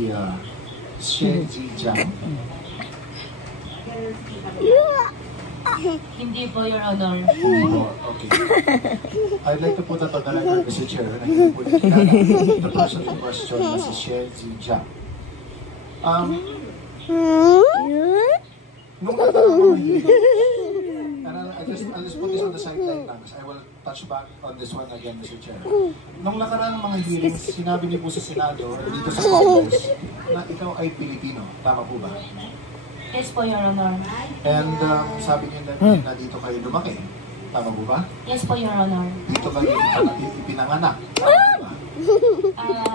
si Xie Zijiang. Hindi po, Your Honor. Hindi po, okay. I'd like to put that on the record, Mr. Chair. The person in question is si Xie Zijiang. Nung I'll just put this on the sideline lang because I will touch back on this one again, Mr. Chair. Nung nakarang mga hearings, sinabi niyo po sa Senado or dito sa Congress na ikaw ay Pilipino. Tama po ba? Yes po, Your Honor. And sabi niyo na dito kayo lumaki. Tama po ba? Yes po, Your Honor. Dito kayo ipinanganak. Tama po ba?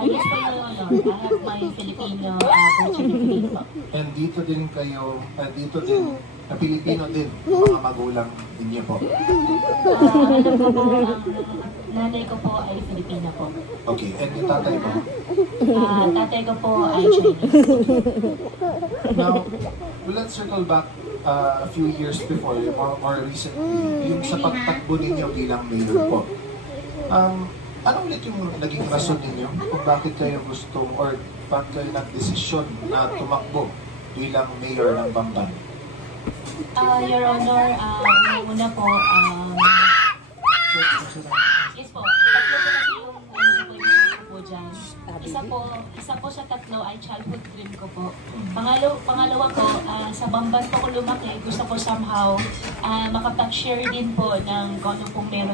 Yes po, Your Honor. I have my Filipino birth certificate po. And dito din kayo, na Pilipino din, mga magulang ninyo po. Nanay ko po ay Filipina po. Okay, and yung tatay mo? Tatay ko po ay Chinese. Now, let's circle back a few years before, more recently, yung sa pagtakbo ninyo bilang mayor po. Ano ulit yung naging rason ninyo kung bakit kayo gusto or bakit kayo nag-desisyon na tumakbo bilang mayor ng Bamban? Your Honor, una po, yes po, tatlo po kasi yung po dyan. Isa po sa tatlo ay childhood dream ko po. Pangalawa po, sa Bamban po ko lumaki, gusto ko somehow makapag-share din po ng kung ano pong meron